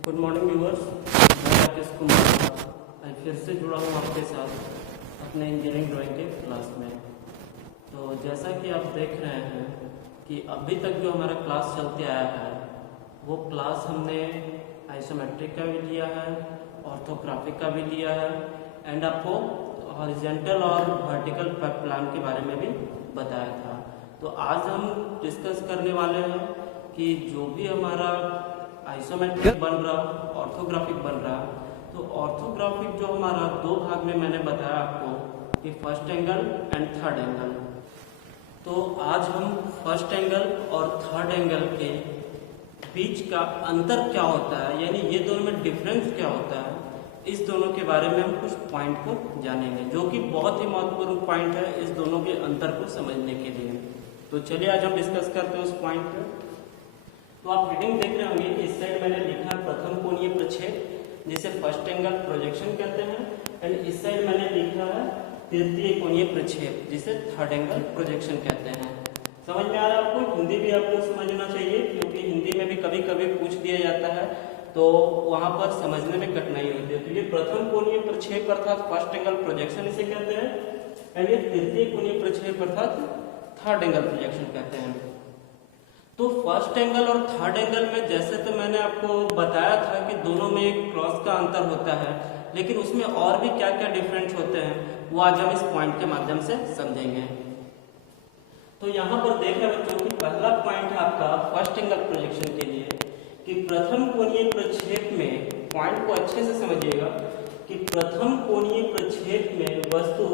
Good morning viewers, मैं राकेश कुमार आज फिर से जुड़ा हूँ आपके साथ अपने इंजीनियरिंग ड्राइंग के क्लास में। तो जैसा कि आप देख रहे हैं कि अभी तक जो हमारा क्लास चलते आया है वो क्लास हमने आइसोमेट्रिक का भी लिया है, ऑर्थोग्राफिक का भी लिया है एंड आपको हॉरिजॉन्टल और वर्टिकल प्लान के बारे में भी बताया था। तो आज हम डिस्कस करने वाले हैं कि जो भी हमारा आइसोमेट्रिक बन रहा, ऑर्थोग्राफिक बन रहा, तो ऑर्थोग्राफिक जो हमारा दो भाग में मैंने बताया आपको कि first angle and third angle. तो आज हम फर्स्ट एंगल और थर्ड एंगल के बीच का अंतर क्या होता है, यानी ये दोनों में डिफरेंस क्या होता है, इस दोनों के बारे में हम कुछ पॉइंट को जानेंगे, जो कि बहुत ही महत्वपूर्ण पॉइंट है इस दोनों के अंतर को समझने के लिए। तो चलिए आज हम डिस्कस करते हैं उस पॉइंट पे। तो आप हेडिंग देख रहे होंगे कि इस साइड मैंने लिखा है प्रथम कोणीय प्रक्षेप, जिसे फर्स्ट एंगल प्रोजेक्शन कहते हैं, एंड इस साइड मैंने लिखा है तृतीय कोणीय प्रक्षेप, जिसे थर्ड एंगल प्रोजेक्शन कहते हैं। समझ में आ रहा है आपको? हिंदी भी आपको समझना चाहिए, क्योंकि हिंदी में भी कभी कभी पूछ दिया जाता है तो वहां पर समझने में कठिनाई होती है। तो ये प्रथम कोणीय प्रक्षेप अर्थात फर्स्ट एंगल प्रोजेक्शन इसे कहते हैं, एंड ये तृतीय कोणीय प्रक्षेप अर्थात थर्ड एंगल प्रोजेक्शन कहते हैं। तो फर्स्ट एंगल और थर्ड एंगल में जैसे तो मैंने आपको बताया था कि दोनों में एक क्रॉस का अंतर होता है, लेकिन उसमें और भी क्या क्या डिफरेंस होते हैं वो आज हम इस पॉइंट के माध्यम से समझेंगे। तो यहाँ पर देख रहे बच्चों की पहला पॉइंट है आपका फर्स्ट एंगल प्रोजेक्शन के लिए कि प्रथम कोणीय प्रक्षेप में, पॉइंट को अच्छे से समझिएगा कि प्रथम कोणीय प्रक्षेप में वस्तु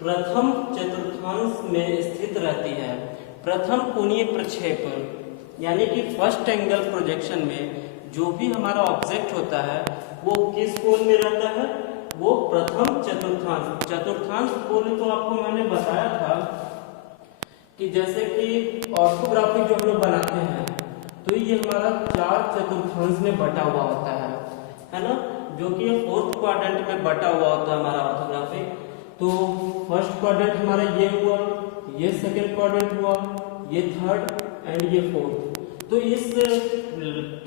प्रथम चतुर्थांश में स्थित रहती है। प्रथम कोणीय प्रक्षेप यानी कि फर्स्ट एंगल प्रोजेक्शन में जो भी हमारा ऑब्जेक्ट होता है वो किस कोण में रहता है? वो प्रथम चतुर्थांश। चतुर्थांश कोण तो आपको मैंने बताया था कि जैसे कि ऑर्थोग्राफिक जो हम लोग बनाते हैं तो ये हमारा 4 चतुर्थांश में बटा हुआ होता है ना, जो कि फोर्थ क्वाड्रेंट में बटा हुआ होता है हमारा ऑर्थोग्राफिक। तो फर्स्ट क्वाड्रेंट हमारा ये हुआ, ये सेकंड क्वाड्रेंट हुआ, ये थर्ड एंड ये फोर्थ। तो इस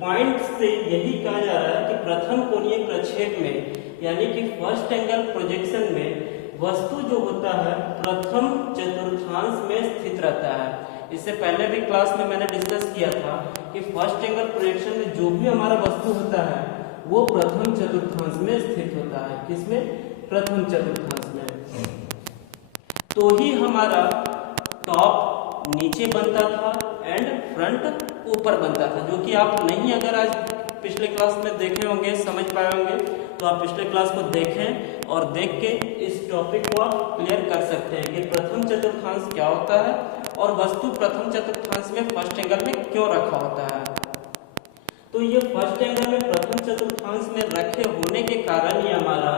पॉइंट से यही कहा जा रहा है कि प्रथम कोणीय प्रक्षेप में यानी कि फर्स्ट एंगल प्रोजेक्शन में वस्तु जो होता है प्रथम चतुर्थांश में स्थित रहता है। इससे पहले भी क्लास में मैंने डिस्कस किया था कि फर्स्ट एंगल प्रोजेक्शन में जो भी हमारा वस्तु होता है वो प्रथम चतुर्थांश में स्थित होता है। किसमें? प्रथम चतुर्थांश में। तो ही हमारा टॉप नीचे बनता था एंड फ्रंट ऊपर बनता था, जो कि आप नहीं अगर आज पिछले क्लास में देखे होंगे, समझ पाए होंगे, तो आप पिछले क्लास को देखें और देख के इस टॉपिक को आप क्लियर कर सकते हैं कि प्रथम चतुर्थांश क्या होता है और वस्तु प्रथम चतुर्थांश में फर्स्ट एंगल में क्यों रखा होता है। तो ये फर्स्ट एंगल में प्रथम चतुर्थांश में रखे होने के कारण ही हमारा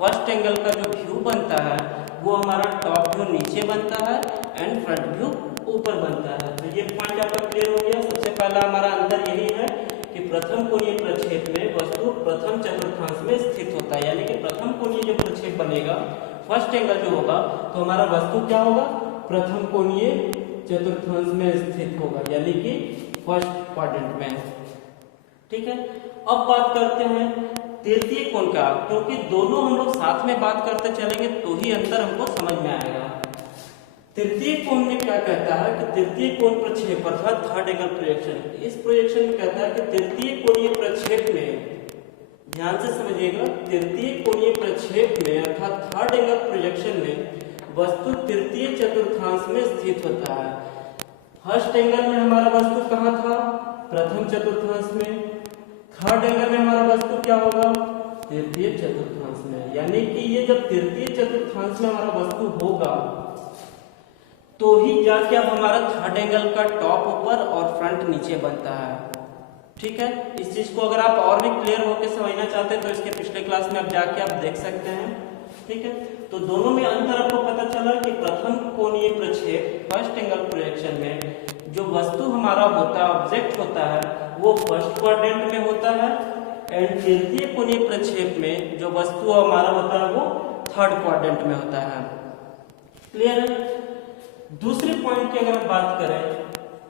फर्स्ट एंगल का जो व्यू बनता है वो हमारा टॉप व्यू नीचे बनता है एंड फ्रंट व्यू ऊपर बनता है। तो ये पॉइंट आपका क्लियर हो गया। सबसे पहला हमारा अंतर यही है कि प्रथम कोणीय प्रक्षेप में वस्तु प्रथम चतुर्थांश में स्थित होता है, यानी कि प्रथम कोणीय जो प्रक्षेप बनेगा, फर्स्ट एंगल जो होगा, तो हमारा वस्तु क्या होगा? प्रथम कोणीय चतुर्थांश में स्थित होगा, यानी कि फर्स्ट क्वाड्रेंट में। ठीक है, अब बात करते हैं तृतीय कोण का, क्योंकि दोनों हम लोग साथ में बात करते चलेंगे तो ही अंतर हमको समझ में आएगा। तृतीय कोण में क्या कहता है कि तृतीय कोण प्रक्षेप अर्थात थर्ड एंगल प्रोजेक्शन, इस प्रोजेक्शन में कहता है कि तृतीय कोणीय प्रक्षेप में, ध्यान से समझिएगा, तृतीय कोणीय प्रक्षेप में अर्थात थर्ड एंगल प्रोजेक्शन में वस्तु तृतीय चतुर्थांश में स्थित होता है। फर्स्ट एंगल में हमारा वस्तु कहाँ था? प्रथम चतुर्थांश में। थर्ड एंगल में हमारा वस्तु क्या होगा? तृतीय चतुर्थांश में। यानी कि ये जब तृतीय चतुर्थांश में हमारा वस्तु होगा तो ही जाके अब हमारा थर्ड एंगल का टॉप ऊपर और फ्रंट नीचे बनता है। ठीक है, इस चीज को अगर आप और भी क्लियर होकर समझना चाहते हैं तो इसके पिछले क्लास में आप जाके आप देख सकते हैं। ठीक है, तो दोनों में अंतर आपको पता चला कि प्रथम कोणीय प्रक्षेप फर्स्ट एंगल प्रोजेक्शन में जो वस्तु हमारा होता है, ऑब्जेक्ट होता है, वो फर्स्ट क्वाड्रेंट में होता है, एंड तृतीय कोणीय प्रक्षेप में जो वस्तु हमारा होता है वो थर्ड क्वाड्रेंट में होता है। क्लियर है? दूसरे पॉइंट की अगर हम बात करें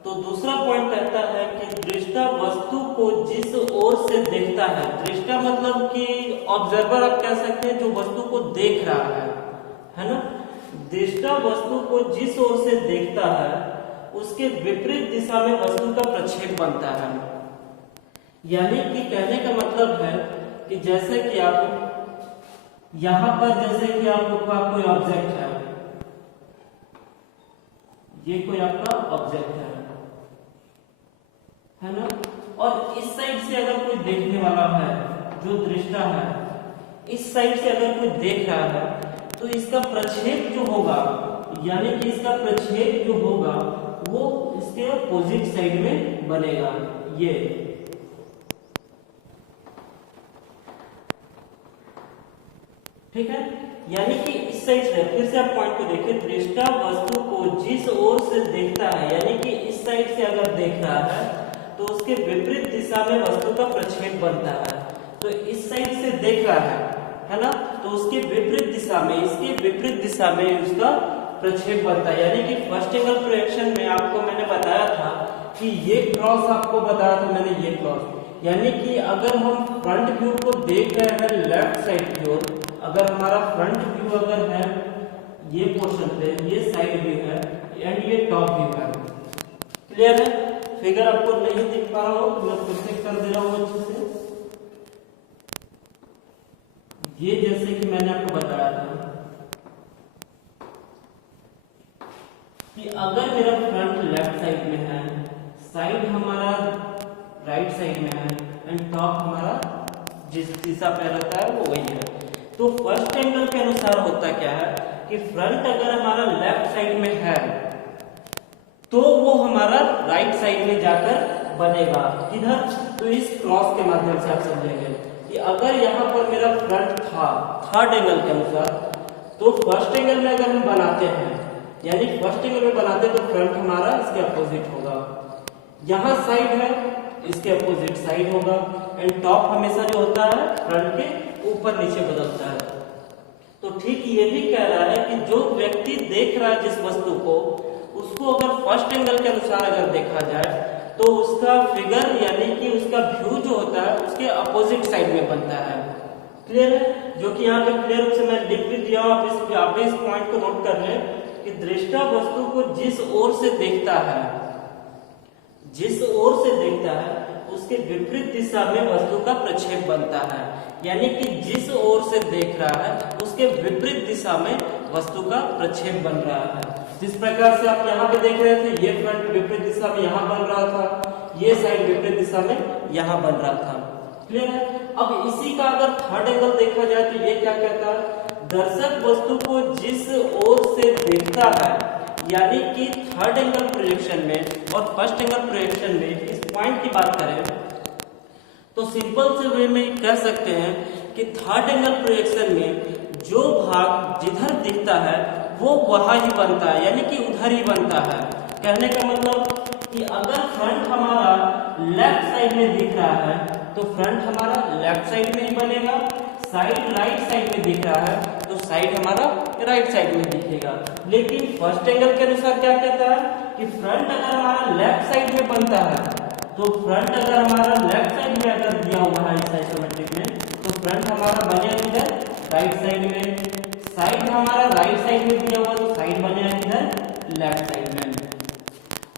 तो दूसरा पॉइंट कहता है कि दृष्टा वस्तु को जिस ओर से देखता है, दृष्टा मतलब कि ऑब्जर्वर आप कह सकते हैं, जो वस्तु को देख रहा है ना। दृष्टा वस्तु को जिस ओर से देखता है उसके विपरीत दिशा में वस्तु का प्रक्षेप बनता है। यानी कि कहने का मतलब है कि जैसे कि आप यहां पर, जैसे कि आपका कोई ऑब्जेक्ट है, ये कोई आपका ऑब्जेक्ट है ना, और इस साइड से अगर कोई देखने वाला है, जो दृष्टा है, इस साइड से अगर कोई देख रहा है तो इसका प्रक्षेप जो होगा, यानी कि इसका प्रक्षेप जो होगा वो इसके अपोजिट साइड में बनेगा। ये ठीक है, यानी कि इस साइड से, फिर से आप पॉइंट को देखिए, दृष्टा वस्तु को जिस ओर से देखता है, यानी कि इस साइड से अगर देख रहा है तो उसके विपरीत दिशा में वस्तु का प्रक्षेप बनता है। तो इस साइड से देख रहा है ना, तो उसके विपरीत दिशा में, इसके विपरीत दिशा में उसका प्रक्षेप बनता है। यानी कि फर्स्ट एंगल प्रोजेक्शन में आपको मैंने बताया था कि ये क्रॉस, आपको बताया था मैंने ये क्रॉस, यानी कि अगर हम फ्रंट व्यू को देख रहे हैं लेफ्ट साइड की ओर, अगर हमारा फ्रंट व्यू अगर है ये पोर्शन पे, ये साइड व्यू है एंड ये टॉप व्यू है, क्लियर है। फिगर आपको नहीं दिख पा रहा हो तो मैं फिर से कर दे रहा हूं अच्छे से। ये जैसे कि मैंने आपको बताया था कि अगर मेरा फ्रंट लेफ्ट साइड में है, साइड हमारा राइट साइड में है एंड टॉप हमारा जिस दिशा पे रहता है वो वही है, तो फर्स्ट एंगल के अनुसार होता क्या है कि फ्रंट अगर हमारा लेफ्ट साइड में है तो वो हमारा राइट साइड में जाकर बनेगा। किधर? तो इस क्रॉस के माध्यम से आप समझेंगे कि अगर यहाँ पर मेरा फ्रंट था थर्ड एंगल के अनुसार, तो फर्स्ट एंगल में अगर हम बनाते हैं, यानी फर्स्ट एंगल में बनाते हैं तो फ्रंट हमारा इसके अपोजिट होगा, यहाँ साइड है इसके अपोजिट साइड होगा एंड टॉप हमेशा जो होता है फ्रंट के ऊपर नीचे बदलता है। तो ठीक ये भी कह रहा है कि जो व्यक्ति देख रहा है जिस वस्तु को, उसको अगर फर्स्ट एंगल के अनुसार अगर देखा जाए तो उसका फिगर, यानी कि उसका व्यू जो होता है उसके अपोजिट साइड में बनता है। क्लियर है? जो कि यहाँ पे क्लियर रूप से मैं लिख भी दिया हूं, आप इस पॉइंट को नोट कर लें कि दृष्टा वस्तु को जिस ओर से देखता है, जिस ओर से देखता है उसके विपरीत दिशा में वस्तु का प्रक्षेप बनता है। यानी कि जिस ओर से देख रहा है उसके विपरीत दिशा में वस्तु का प्रक्षेप बन रहा है। जिस प्रकार से आप यहाँ पे देख रहे थे, ये फ्रंट विपरीत दिशा में यहाँ बन रहा था, ये साइड विपरीत दिशा में यहाँ बन रहा था। क्लियर है? अब इसी का अगर थर्ड एंगल देखा जाए तो ये क्या कहता है, दर्शक वस्तु को जिस ओर से देखता है, यानी कि थर्ड एंगल प्रोजेक्शन में और फर्स्ट एंगल प्रोजेक्शन में इस पॉइंट की बात करें तो सिंपल से वे में कह सकते हैं कि थर्ड एंगल प्रोजेक्शन में जो भाग जिधर दिखता है वो वहां ही बनता है, यानी कि उधर ही बनता है। कहने का मतलब कि अगर फ्रंट हमारा लेफ्ट साइड में दिख रहा है तो फ्रंट हमारा लेफ्ट साइड में ही बनेगा, साइड राइट साइड में दिख रहा है तो साइड हमारा राइट साइड में दिखेगा। लेकिन फर्स्ट एंगल के अनुसार क्या कहता है कि फ्रंट अगर हमारा लेफ्ट साइड में बनता है तो फ्रंट अगर हमारा लेफ्ट साइड में अगर दिया हुआ है इस आइसोमेट्रिक में तो फ्रंट हमारा बनेगा किधर? राइट साइड में। साइड हमारा राइट साइड में दिया हुआ तो साइड बनेगा किधर? लेफ्ट साइड में।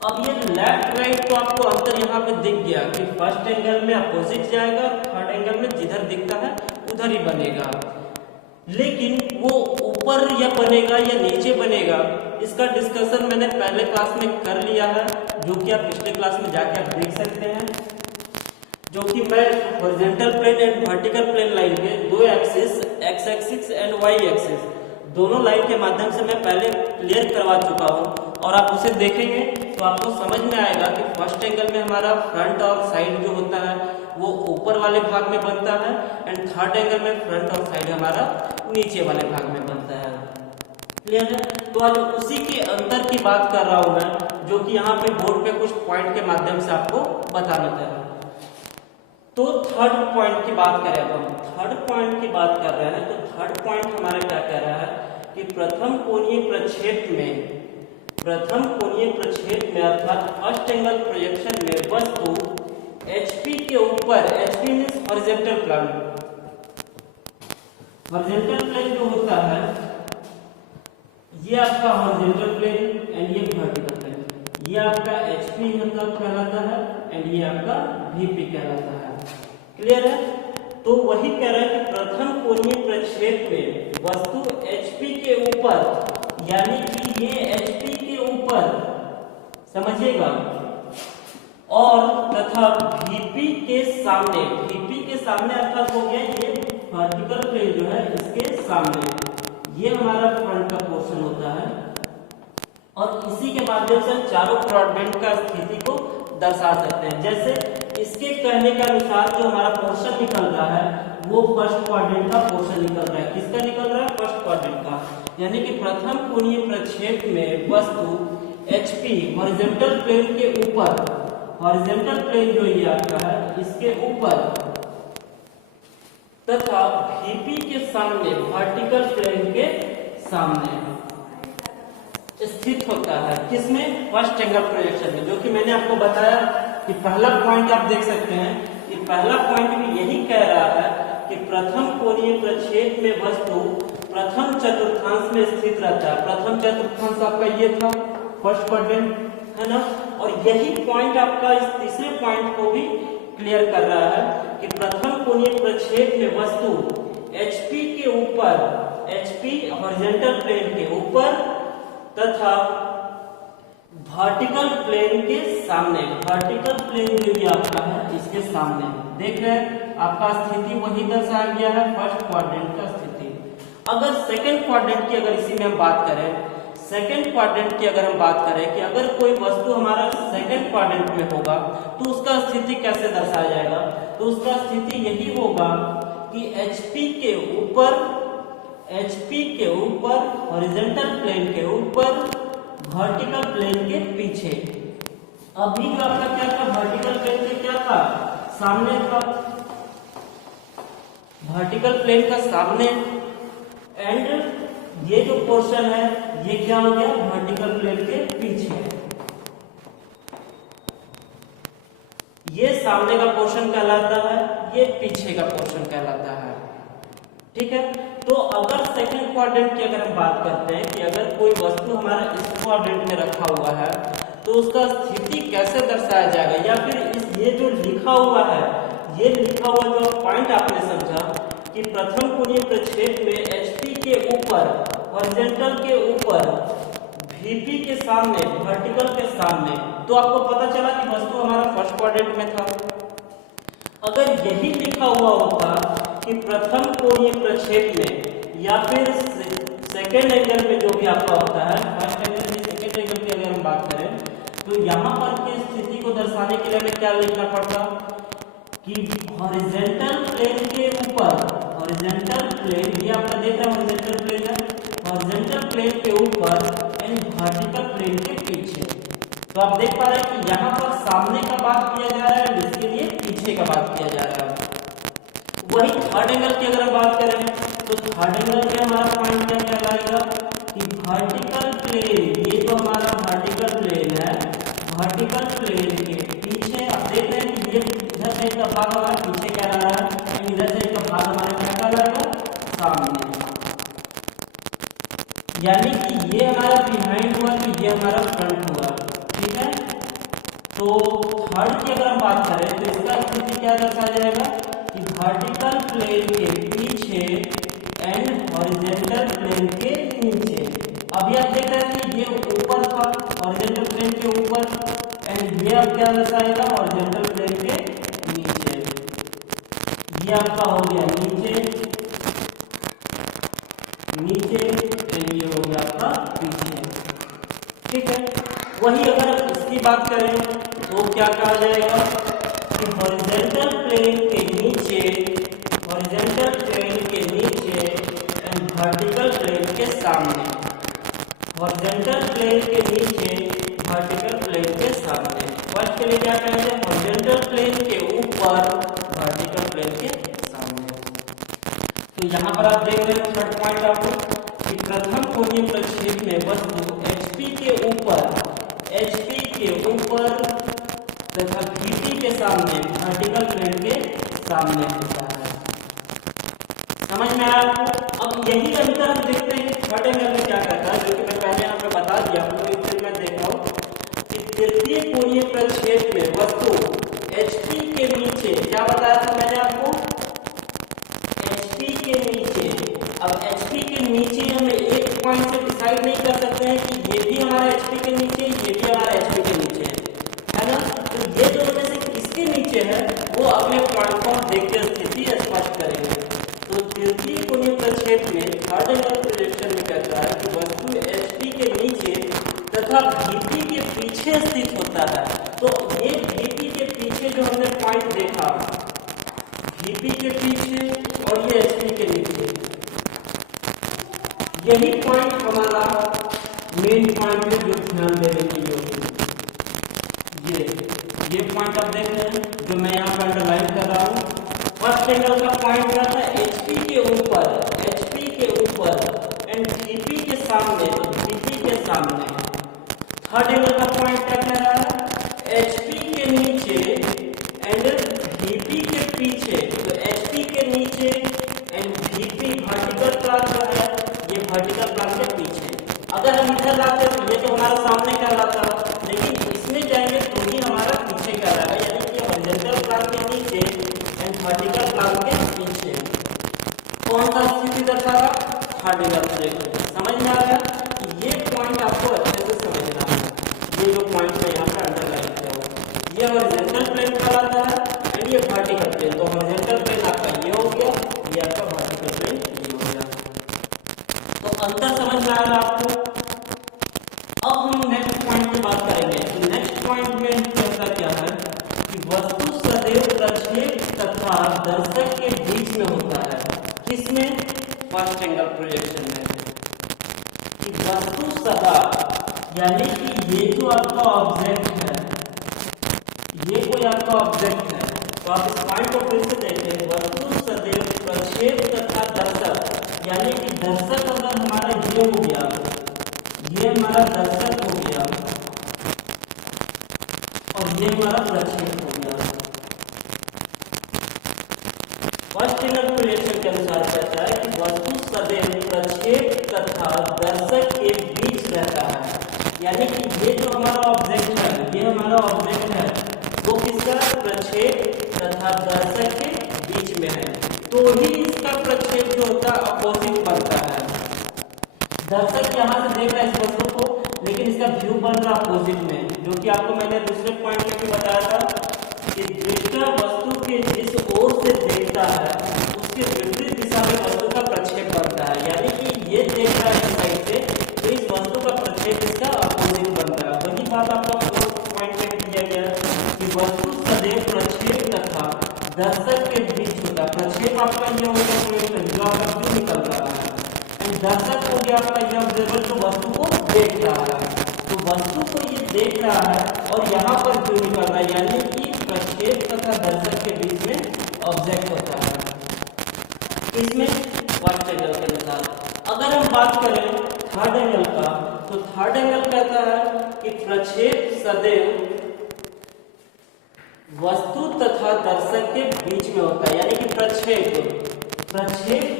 अब ये लेफ्ट राइट तो आपको अंतर यहाँ पे दिख गया कि फर्स्ट एंगल में अपोजिट जाएगा, थर्ड एंगल में जिधर दिखता है उधर ही बनेगा। लेकिन वो ऊपर या बनेगा या नीचे बनेगा, इसका डिस्कशन मैंने पहले क्लास में कर लिया है, जो कि आप पिछले क्लास में जाके आप देख सकते हैं। जो कि मैं horizontal plane and vertical plane line के दो axis, X axis and Y axis, दोनों लाइन के माध्यम से मैं पहले क्लियर करवा चुका हूं, और आप उसे देखेंगे तो आपको समझ में आएगा कि फर्स्ट एंगल में हमारा फ्रंट और साइड जो होता है वो ऊपर वाले भाग में बनता है एंड थर्ड एंगल में फ्रंट और साइड हमारा नीचे वाले भाग में बनता है। क्लियर है? तो आज उसी के अंतर की बात कर रहा हूं मैं, जो कि यहाँ पे बोर्ड पे कुछ पॉइंट के माध्यम से आपको बताना चाह रहा हूं। तो थर्ड पॉइंट की बात करें, अब हम थर्ड पॉइंट की बात कर रहे हैं, तो थर्ड पॉइंट हमारा क्या कह रहा है कि प्रथम कोणीय प्रक्षेप में प्रथम कोणीय प्रक्षेप में अर्थात फर्स्ट एंगल प्रोजेक्शन में वस्तु HP के ऊपर, HP means horizontal plane, horizontal plane जो होता है ये आपका हॉरिजॉन्टल प्लेन एंड ये वर्टिकल प्लेन, ये आपका HP मतलब कहलाता है एंड ये आपका VP कहलाता है। क्लियर है? तो वही कह रहा है कि प्रथम कोणीय प्रक्षेप में वस्तु HP के ऊपर, यानी कि ये HP के ऊपर समझिएगा, और तथा VP के सामने, VP के सामने अर्थात हो गया ये वर्टिकल प्लेन जो है इसके सामने, ये हमारा फ्रंट का पोर्शन होता है और इसी के माध्यम से हम चारों क्वाड्रेंट का स्थिति को दर्शा सकते हैं। जैसे इसके कहने के अनुसार जो हमारा पोर्शन निकल रहा है वो फर्स्ट क्वाड्रेंट का पोर्शन निकल रहा है। किसका निकल रहा है? फर्स्ट क्वाड्रेंट का। यानी कि प्रथम कोणीय प्रक्षेप में वस्तु HP हॉरिजॉन्टल प्लेन के ऊपर, हॉरिजॉन्टल प्लेन जो ये आपका है इसके ऊपर तथा VP के सामने, वर्टिकल प्लेन के सामने स्थित होता है। किसमें? फर्स्ट एंगल प्रोजेक्शन में, जो कि मैंने आपको बताया कि पहला पॉइंट आप देख सकते हैं कि पहला पॉइंट भी यही कह रहा है कि प्रथम कोणीय प्रक्षेप में वस्तु प्रथम चतुर्थांश में स्थित रहता है। प्रथम चतुर्थांश आपका ये था फर्स्ट क्वाड्रेंट, है ना, और यही पॉइंट आपका इस तीसरे पॉइंट को भी क्लियर कर रहा है कि प्रथम कोणीय प्रक्षेप में वस्तु HP के ऊपर, HP हॉरिजॉन्टल प्लेन के ऊपर तथा वर्टिकल प्लेन के सामने, वर्टिकल प्लेन जो ये आपका है इसके सामने, देख रहे हैं आपका स्थिति वही दर्शाया गया है फर्स्ट क्वाड्रेंट का स्थिति। अगर सेकंड क्वाड्रेंट की, अगर इसी में हम बात करें, सेकंड क्वाड्रेंट की अगर हम बात करें कि अगर कोई वस्तु हमारा सेकंड क्वाड्रेंट में होगा तो उसका स्थिति कैसे दर्शाया जाएगा? तो उसका स्थिति यही होगा कि HP के ऊपर, HP के ऊपर, हॉरिजॉन्टल प्लेन के ऊपर, वर्टिकल प्लेन के पीछे। अभी जो आपका क्या था? वर्टिकल प्लेन के क्या था? सामने था, वर्टिकल प्लेन का सामने, एंड ये जो पोर्शन है ये क्या हो गया? वर्टिकल प्लेन के पीछे। ये सामने का पोर्शन कहलाता है, ये पीछे का पोर्शन कहलाता है। ठीक है? तो अगर सेकंड क्वाड्रेंट की अगर हम बात करते हैं कि अगर कोई वस्तु हमारा इस क्वाड्रेंट में रखा हुआ है तो उसका स्थिति कैसे दर्शाया जाएगा, या फिर इस ये जो लिखा हुआ है, ये लिखा हुआ जो पॉइंट आपने समझा कि प्रथम कोणीय प्रक्षेप में HP के ऊपर, हॉरिजॉन्टल के ऊपर, VP के सामने, वर्टिकल के सामने, तो आपको पता चला कि वस्तु हमारा फर्स्ट क्वाड्रेंट में था। अगर यही लिखा हुआ होता कि प्रथम कोणीय प्रक्षेप में या फिर सेकेंड एंगल में जो भी आपका होता है, फर्स्ट एंगल में सेकेंड एंगल की अगर हम बात करें तो यहाँ पर की स्थिति को दर्शाने के लिए हमें क्या लिखना पड़ता कि हॉरिजॉन्टल प्लेन के ऊपर, हॉरिजॉन्टल प्लेन, ये आपका देख रहा है हॉरिजॉन्टल प्लेन है, हॉरिजॉन्टल प्लेन के ऊपर एंड वर्टिकल प्लेन के पीछे। तो आप देख पा रहे हैं कि यहाँ पर सामने का बात किया जा रहा है, इसके लिए पीछे का बात किया जा रहा है। वही थर्ड एंगल की अगर हम बात करें तो थर्ड एंगल में हमारा पॉइंट क्या कहलाएगा कि वर्टिकल प्लेन, ये जो हमारा वर्टिकल प्लेन है, वर्टिकल प्लेन के पीछे आप देख रहे हैं कि ये इधर साइड का भाग हमारा पीछे क्या रहा है, इधर साइड का भाग हमारा क्या कहलाएगा? सामने। यानी कि ये हमारा बिहाइंड हुआ तो ये हमारा फ्रंट हुआ। ठीक है? तो थर्ड की अगर हम बात करें तो इसका स्थिति क्या दर्शाया जाएगा कि वर्टिकल प्लेन के पीछे एंड हॉरिजॉन्टल प्लेन के नीचे। अभी आप देख रहे हैं कि ये ऊपर था हॉरिजॉन्टल प्लेन के ऊपर, एंड ये अब क्या दर्शाएगा? हॉरिजॉन्टल प्लेन के नीचे। ये आपका हो गया नीचे, नीचे, एंड ये हो गया आपका पीछे। ठीक है? वही अगर इसकी बात करें तो क्या कहा जाएगा कि हॉरिजॉन्टल प्लेन के नीचे, हॉरिजॉन्टल प्लेन के नीचे एंड वर्टिकल प्लेन के सामने, हॉरिजॉन्टल प्लेन के नीचे, वर्टिकल प्लेन के सामने। फर्स्ट के लिए क्या कहेंगे? हॉरिजॉन्टल प्लेन के ऊपर, वर्टिकल प्लेन के सामने। तो यहाँ पर आप देख रहे हैं थर्ड पॉइंट आपको कि प्रथम कोणीय प्रक्षेप में वस्तु HP के ऊपर, HP के ऊपर तथा VP के सामने, वर्टिकल प्लेन के सामने होता है। समझ में आया आपको? अब यही अंतर हम देखते हैं कि थर्ड एंगल में क्या करता है, जो कि मैं पहले यहाँ पे बता दिया आपको। एक फिर मैं देख रहा हूँ कि तृतीय कोणीय प्रक्षेप में वस्तु HP के नीचे, क्या बताया था मैंने आपको, HP के नीचे। अब HP के नीचे हम एक पॉइंट से डिसाइड नहीं कर सकते हैं कि ये भी हमारा HP के नीचे, ये भी हमारा HP के नीचे है ना। तो ये जो वजह से किसके नीचे है वो अगले पॉइंट को देख के स्थिति स्पष्ट करेंगे। तो तृतीय कोणीय प्रक्षेप में थर्ड एंगल प्रोजेक्शन में कहता है कि वस्तु HP के नीचे तथा VP के पीछे स्थित होता है। तो ये VP के पीछे जो हमने पॉइंट देखा, VP के पीछे और ये HP के नीचे, यही पॉइंट हमारा मेन पॉइंट है जो ध्यान देने की जरूरत है। ये पॉइंट आप देख रहे हैं जो मैं यहाँ पर अंडरलाइन कर रहा हूँ। फर्स्ट एंगल का पॉइंट क्या था, HP के ऊपर एंड VP के सामने, तो VP के सामने। थर्ड एंगल का पॉइंट क्या कह रहा है, HP के नीचे एंड VP के पीछे, तो HP के नीचे एंड VP वर्टिकल प्लेन जो है ये वर्टिकल प्लेन के पीछे। अगर हम इधर लाते तो ये तो हमारा सामने कहलाता, लेकिन इसमें जाएंगे तो ही हमारा पीछे कहलाएगा, यानी कि हॉरिजॉन्टल प्लेन के नीचे एंड वर्टिकल प्लेन के पीछे। कौन सा स्थिति दर्शाएगा, थर्ड एंगल प्रोजेक्शन। समझ में आ गया? ये पॉइंट आपको अच्छे से समझना है। ये जो पॉइंट मैं यहाँ पे अंडरलाइन किया हुआ, ये हॉरिजॉन्टल प्लेन कहलाता है एंड ये वर्टिकल प्लेन। तो हॉरिजॉन्टल प्लेन आपका ये हो गया, ये आपका वर्टिकल प्लेन ये हो गया। तो अंतर समझ में आया आपको? अब हम नेक्स्ट पॉइंट की बात करेंगे। तो नेक्स्ट पॉइंट में कहता क्या है कि वस्तु सदैव प्रक्षेप तथा दर्शक के बीच में होता है। किसमें, फर्स्ट एंगल प्रोजेक्शन में। कि वस्तु सदा, यानी कि ये जो आपका ऑब्जेक्ट है, ये कोई आपका ऑब्जेक्ट है, तो आप इस पॉइंट को फिर से देखें। वस्तु सदैव प्रक्षेप तथा दर्शक, यानी कि दर्शक अगर हमारा ये हो गया, ये हमारा दर्शक हो गया और ये हमारा प्रक्षेप हो गया। फर्स्ट एंगल प्रोजेक्शन के अनुसार कहता है कि वस्तु सदैव प्रक्षेप तथा दर्शक के बीच रहता है। यानी कि ये जो हमारा ऑब्जेक्ट है, ये हमारा ऑब्जेक्ट है, वो किसका, प्रक्षेप तथा दर्शक के बीच में है। तो ही इसका प्रक्षेप जो होता है अपोजिट बनता है। दर्शक यहाँ से देख रहा है इस वस्तु को, लेकिन इसका व्यू बन रहा अपोजिट में, जो कि आपको मैंने दूसरे पॉइंट में भी बताया था कि दृष्टा वस्तु के जिस ओर से देखता है उसके विपरीत दिशा में वस्तु का प्रक्षेप बनता है। यानी कि ये देख रहा है इस साइड से, तो इस वस्तु का प्रक्षेप इसका अपोजिट बनता है। वही बात आपका पॉइंट में दिया गया कि वस्तु सदैव प्रक्षेप तथा दर्शक के बीच होता है। प्रक्षेप आपका ये होगा जो आपका व्यू निकल रहा है, दर्शक हो गया आपका ये ऑब्जर्वर जो वस्तु को देख रहा है। तो वस्तु को ये देख रहा है और यहाँ पर व्यू निकल रहा है, यानी कि प्रक्षेप तथा दर्शक के बीच में ऑब्जेक्ट होता है। इसमें फर्स्ट एंगल के अनुसार। अगर हम बात करें थर्ड एंगल का, तो थर्ड एंगल कहता है कि प्रक्षेप सदैव वस्तु तथा दर्शक के बीच में होता है। यानी कि प्रक्षेप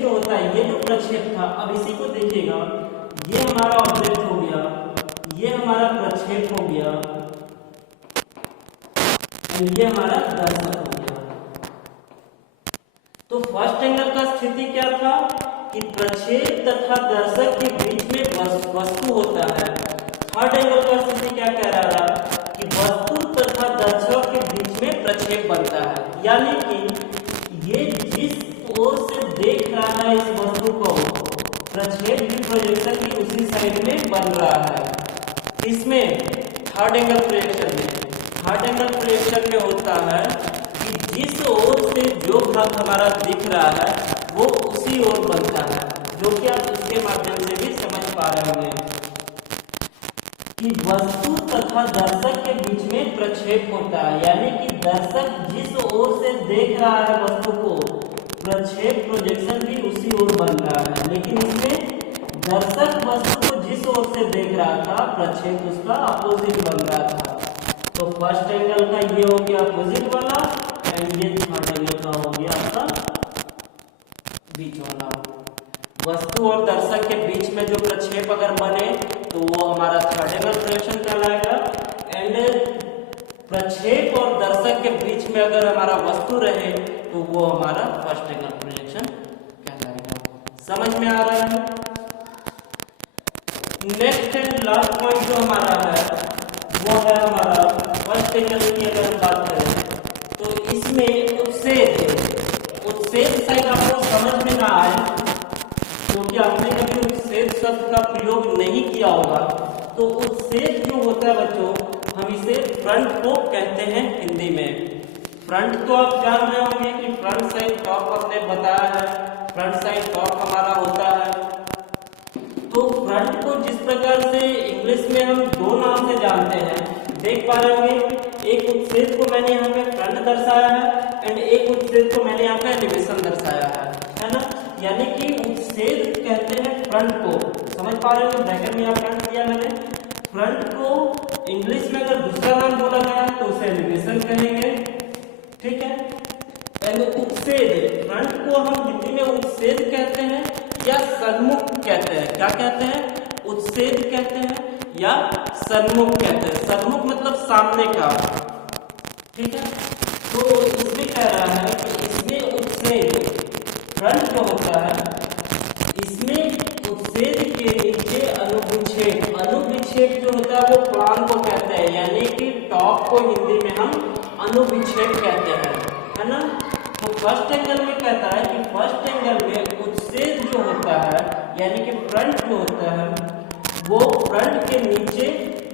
जो होता है, ये जो प्रक्षेप था, अब इसी को देखिएगा, ये हमारा ऑब्जेक्ट हो गया, ये हमारा प्रक्षेप हो गया, ये हमारा दर्शक हो गया। तो फर्स्ट एंगल का स्थिति क्या था कि प्रक्षेप तथा दर्शक के बीच में वस्तु होता है। थर्ड एंगल का स्थिति क्या कह रहा था कि वस्तु तथा दर्शक के बीच में प्रक्षेप बनता है। यानी कि ये जिस ओर से देख रहा है इस वस्तु को, प्रक्षेप की प्रोजेक्शन भी उसी साइड में बन रहा है। इसमें थर्ड एंगल प्रोजेक्शन में होता है कि जिस ओर से जो भाग हमारा दिख रहा है वो उसी ओर बनता है, जो कि आप इसके माध्यम से भी समझ पा रहे होंगे कि वस्तु तथा दर्शक के बीच में प्रक्षेप होता है। यानी कि दर्शक जिस ओर से देख रहा है वस्तु को, प्रक्षेप प्रोजेक्शन भी उसी ओर बन रहा है। लेकिन इसमें दर्शक वस्तु को जिस ओर से देख रहा था, प्रक्षेप उसका अपोजिट बन रहा था। तो फर्स्ट एंगल का ये हो गया अपोजिट वाला, एंड ये थर्ड एंगल का हो गया आपका बीच वाला। वस्तु और दर्शक के बीच में जो प्रक्षेप अगर बने तो वो हमारा थर्ड एंगल प्रोजेक्शन कहलाएगा। एंड प्रक्षेप और दर्शक के बीच में अगर हमारा वस्तु रहे तो वो हमारा फर्स्ट एंगल प्रोजेक्शन कहलाएगा। समझ में आ रहा है? नेक्स्ट एंड लास्ट पॉइंट जो हमारा है वो है हमारा फर्स्ट एंगल की अगर हम बात करें तो इसमें उत्सेद शायद आपको समझ में ना आए, क्योंकि आपने कभी उत्सेद शब्द का प्रयोग नहीं किया होगा। तो उत्सेद जो होता है बच्चों, हम इसे फ्रंट को कहते हैं हिंदी में। फ्रंट तो आप जान रहे होंगे कि फ्रंट साइड टॉप आपने बताया है, फ्रंट साइड टॉप हमारा होता है। तो फ्रंट को जिस प्रकार से इंग्लिश में हम दो नाम से जानते हैं, देख पा रहे होंगे, एक उत्सेद को मैंने यहाँ पे फ्रंट दर्शाया है एंड एक उत्सेद को मैंने यहाँ पे एलिवेशन दर्शाया है ना। यानी कि उत्सेद कहते हैं फ्रंट को, समझ पा रहे हो? ब्रैकेट में यहाँ फ्रंट दिया मैंने। फ्रंट को इंग्लिश में अगर दूसरा नाम बोला गया तो उसे एलिवेशन कहेंगे, ठीक है। एंड उत्सेद, फ्रंट को हम हिंदी में उत्सेद कहते हैं या सन्मुख कहते हैं। क्या कहते हैं? उत्सेद कहते हैं या सन्मुख कहते हैं। सन्मुख मतलब सामने का, ठीक है। तो इसमें कह रहा है कि इसमें उत्सेद फ्रंट जो होता है, इसमें उत्सेद के नीचे अनुविक्षेप जो होता है वो प्लान को कहते हैं, यानी कि टॉप को हिंदी में हम अनुविक्षेप कहते हैं, है ना। तो फर्स्ट एंगल में कहता है कि फर्स्ट एंगल में उत्सेद जो होता है यानी कि फ्रंट जो होता है वो फ्रंट के नीचे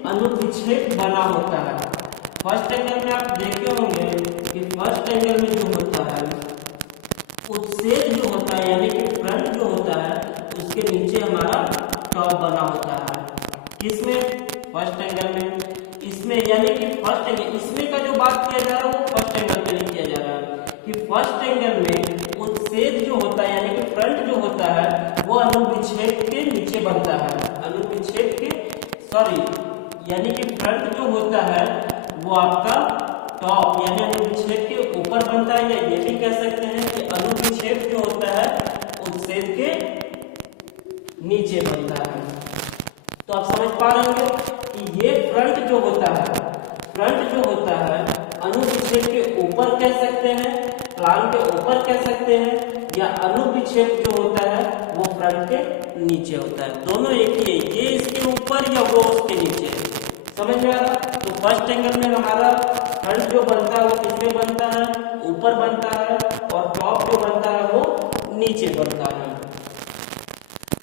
अनुविक्षेप बना होता है। फर्स्ट एंगल में आप देखे होंगे कि फर्स्ट एंगल में जो होता है उत्सेद जो होता है यानी कि फ्रंट जो होता है उसके नीचे हमारा टॉप बना होता है। किसमें? फर्स्ट एंगल में। इसमें यानी कि फर्स्ट एंगल, इसमें का जो बात किया जा रहा है वो फर्स्ट एंगल पे नहीं किया जा रहा है कि फर्स्ट एंगल में उत्सेद जो होता है यानी कि फ्रंट जो होता है वो अनुविक्षेप के नीचे बनता है, अनुविक्षेप के यानी कि फ्रंट जो होता है वो आपका टॉप यानी अनुविक्षेप के ऊपर बनता है, या ये भी कह सकते हैं कि अनुविक्षेप जो होता है उत्सेद के नीचे बनता है। तो आप समझ पा रहे होंगे कि ये फ्रंट जो होता है अनुविक्षेप के ऊपर कह सकते हैं, प्लान के ऊपर कह सकते हैं, या अनुविक्षेप जो होता है वो फ्रंट के नीचे होता है। दोनों एक ही है, ये इसके ऊपर या वो उसके नीचे। समझ में आ रहा? तो फर्स्ट एंगल में हमारा फ्रंट जो बनता है वो किसमें बनता है? ऊपर बनता है, और टॉप जो बनता है वो नीचे बनता है।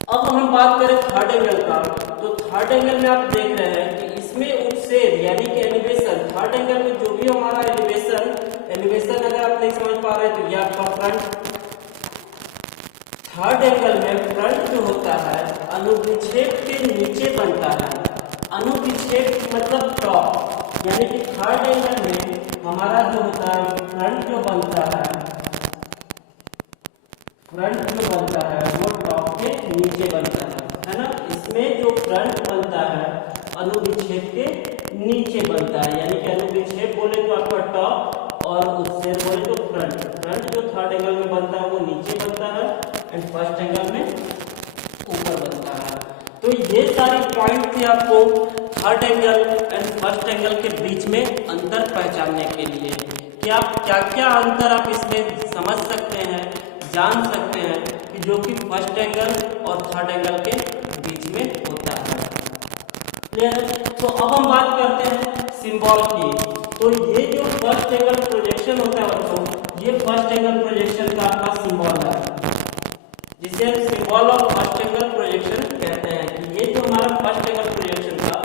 अब हम बात करें थर्ड एंगल का, तो थर्ड एंगल में आप देख रहे हैं कि इसमें उत्सेद यानी कि एलिवेशन, थर्ड एंगल में जो भी हमारा एलिवेशन अगर आप नहीं समझ पा रहे तो ये आपका फ्रंट। थर्ड एंगल में फ्रंट जो होता है अनुविक्षेप के नीचे बनता है। अनुविक्षेप मतलब टॉप, यानी कि थर्ड एंगल में हमारा जो होता है फ्रंट जो बनता है वो टॉप के नीचे बनता है ना। इसमें जो फ्रंट बनता है अनुविक्षेप के नीचे बनता है, यानी कि अनुविक्षेप बोले तो आपका टॉप और उत्सेद बोले तो फ्रंट। फ्रंट जो थर्ड एंगल में बनता है वो नीचे बनता है एंड फर्स्ट एंगल में ऊपर बनता है। तो ये सारे पॉइंट थे आपको third angle and first angle के बीच में अंतर पहचानने के लिए कि आप क्या क्या अंतर आप इसमें समझ सकते हैं, जान सकते हैं कि जो कि फर्स्ट एंगल और थर्ड एंगल के बीच में होता है। क्लियर? तो अब हम बात करते हैं सिंबल की। तो ये जो फर्स्ट एंगल प्रोजेक्शन होता है बच्चों, ये फर्स्ट एंगल प्रोजेक्शन का आपका सिंबल है, जिसे हम symbol of first angle projection कहते हैं। कि ये जो हमारा फर्स्ट एंगल प्रोजेक्शन का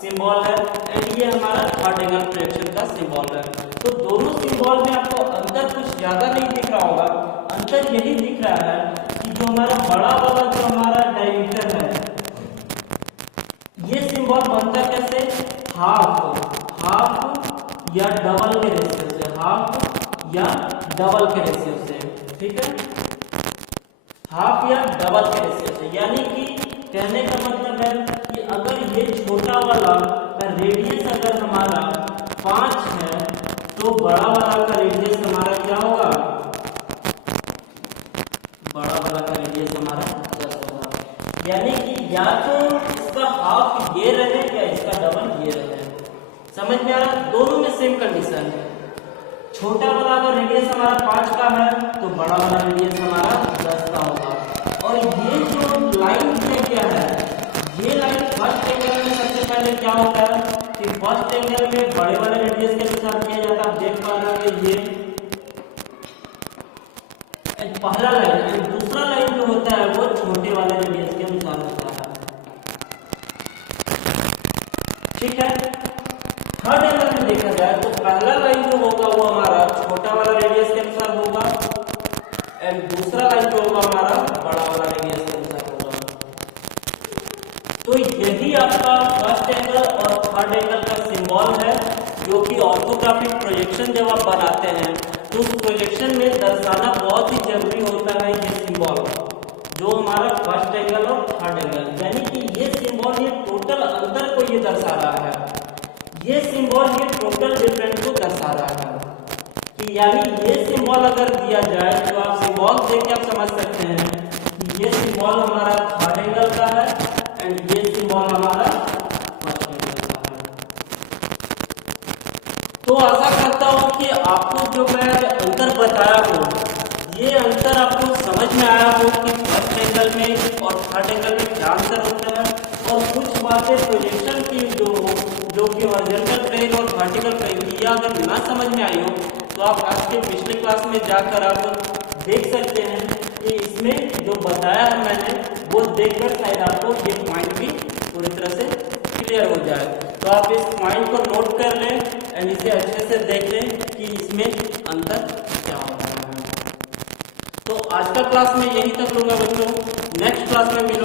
सिंबल है एंड ये हमारा थर्ड एंगल प्रोजेक्शन का सिंबल है। तो दोनों सिंबल में आपको अंतर कुछ ज्यादा नहीं दिख रहा होगा, अंतर यही दिख रहा है कि जो हमारा बड़ा वाला जो हमारा डायमीटर है, ये सिंबल बनता कैसे? हाफ या डबल के रेशियो से, हाफ या डबल के रेशियो से, ठीक है, हाफ या डबल के रेशियो से। यानी कि कहने का मतलब है कि अगर ये छोटा वाला का रेडियस अगर हमारा 5 है तो बड़ा वाला का रेडियस हमारा क्या होगा, बड़ा वाला का रेडियस हमारा 10 होगा। यानी कि या तो इसका हाफ ये रहे या इसका डबल ये रहे। समझ में आ रहा, दोनों में सेम कंडीशन है। छोटा वाला अगर रेडियस हमारा 5 का है तो बड़ा वाला रेडियस हमारा 10 का होगा। और ये जो लाइन है क्या है, ये लाइन फर्स्ट एंगल में सबसे पहले क्या होता है कि फर्स्ट एंगल में बड़े वाले रेडियस के अनुसार किया जाता है। आप देख पा रहे हैं ये पहला लाइन, दूसरा लाइन जो होता है वो छोटे वाले रेडियस के अनुसार होता है। ठीक है, थर्ड एंगल में देखा जाए तो पहला लाइन जो होगा वो हमारा छोटा वाला रेडियस के अनुसार होगा एंड दूसरा लाइन जो होगा हमारा बड़ा वाला रेडियस के अनुसार होगा। तो यही आपका फर्स्ट एंगल और थर्ड एंगल का सिंबल है, जो कि ऑर्थोग्राफिक प्रोजेक्शन जब आप बनाते हैं तो उस प्रोजेक्शन में दर्शाना बहुत ही जरूरी होता है। ये सिंबल जो हमारा फर्स्ट एंगल और थर्ड एंगल, यानी कि ये सिंबल ये टोटल अंतर को ये दर्शा रहा है, ये सिंबल ये टोटल डिफरेंस को दर्शा रहा है। कि यानी ये सिंबल अगर दिया जाए तो आप सिंबल देख के आप समझ सकते हैं कि ये सिंबल हमारा थर्ड एंगल का है एंड ये सिंबल हमारा फर्स्ट एंगल का है। तो आशा करता हूं कि आपको जो मैं अंतर बताया हूं ये अंतर आपको समझ में आया हो कि फर्स्ट एंगल में और थर्ड एंगल में क्या अंतर होता है। और कुछ बातें प्रोजेक्शन की जो कि हॉरिजॉन्टल प्लेन और वर्टिकल प्लेन की अगर ना समझ में आई हो तो आप आज के पिछले क्लास में जाकर आप देख सकते हैं कि इसमें जो बताया है मैंने वो देखकर शायद आपको ये पॉइंट भी पूरी तरह से क्लियर हो जाए। तो आप इस पॉइंट को नोट कर लें एंड इसे अच्छे से देख लें कि इसमें अंतर क्या होता है। तो आज का क्लास में यही तक लूंगा बच्चों, नेक्स्ट क्लास में मिलूंगा।